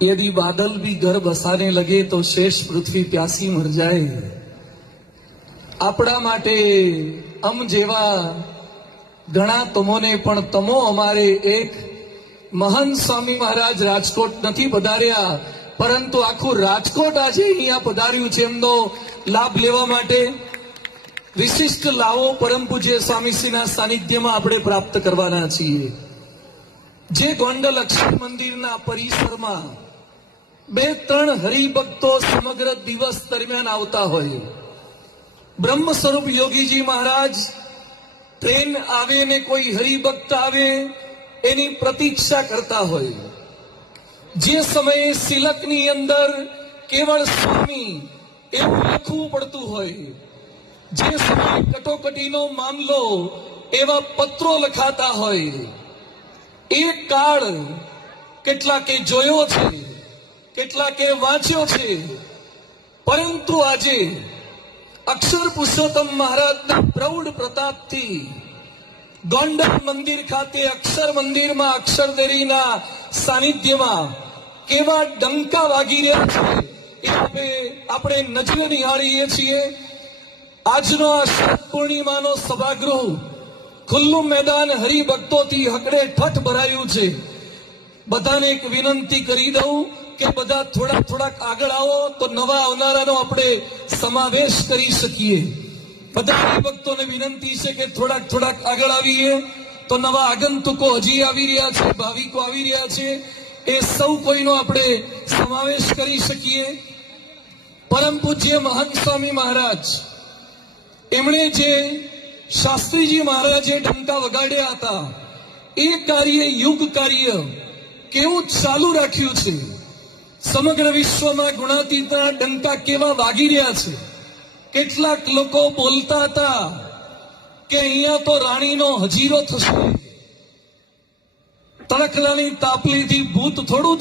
यदि बादल भी घर बसाने लगे तो शेष पृथ्वी प्यासी मर जाए। આપણા માટે અમ જેવા ઘણા તમોને પણ તમો અમારે એક મહાન સ્વામી મહારાજ રાજકોટ નથી પધાર્યા, પરંતુ આખું રાજકોટ આજે અહીંયા પધાર્યું છે એમનો લાભ લેવા માટે। વિશિષ્ટ લાવો પરમ પૂજ્ય સ્વામીશ્રીના સાનિધ્યમાં આપણે પ્રાપ્ત કરવાના છીએ। જે ગોંડલ અક્ષર મંદિરના પરિસરમાં 2-3 હરિભક્તો સમગ્ર દિવસ દરમિયાન આવતા હોય, બ્રહ્મ સ્વરૂપ યોગીજી મહારાજ ટ્રેન આવે ને કોઈ હરિભક્ત આવે એની પ્રતીક્ષા કરતા હોય। જે સમયે સિલકની અંદર કેવળ સ્વામી એવું લખવું પડતું હોય, જે સમયે કટોકટીનો મામલો એવા પત્રો લખાતા હોય, એ કાળ કેટલાકે જોયો છે, કેટલાકે વાંચ્યો છે, પરંતુ આજે અક્ષર પુરુષોત્તમ મહારાજના પ્રૌઢ પ્રતાપથી ગોંડલ મંદિર ખાતે અક્ષર મંદિરમાં અક્ષરદેરીના સાનિધ્યમાં કેવા ડંકા વાગી રહ્યા છે એ આપણે નજરે નિહાળીએ છીએ। આજનો આ શરદ પૂર્ણિમાનો સભાગૃહ ખુલ્લું મેદાન હરિભક્તોથી હકડે ઠઠ ભરાયું છે। બધાને એક વિનંતી કરી દઉં કે બધા થોડાક આગળ આવો તો નવા આવનારાનો આપણે સમાવેશ કરી શકીએ। બધા હરિભક્તોને વિનંતી છે કે થોડાક આગળ આવીએ તો નવા આગંતુકો હજી આવી રહ્યા છે, ભાવિકો આવી રહ્યા છે, એ સૌ કોઈનો આપણે સમાવેશ કરી શકીએ। પરમ પૂજ્ય મહાન સ્વામી મહારાજ એમણે જે શાસ્ત્રીજી મહારાજે ડંકા વગાડ્યા હતા, એ કાર્ય યુગ કાર્ય કેવું ચાલુ રાખ્યું છે। સમગ્ર વિશ્વમાં ગુણાતીતના ડંકા કેવા વાગી રહ્યા છે। કેટલાક લોકો બોલતા હતા કે અહીંયા તો રાણીનો હજીરો થશે, તણખલાની તાપલીથી ભૂત થોડું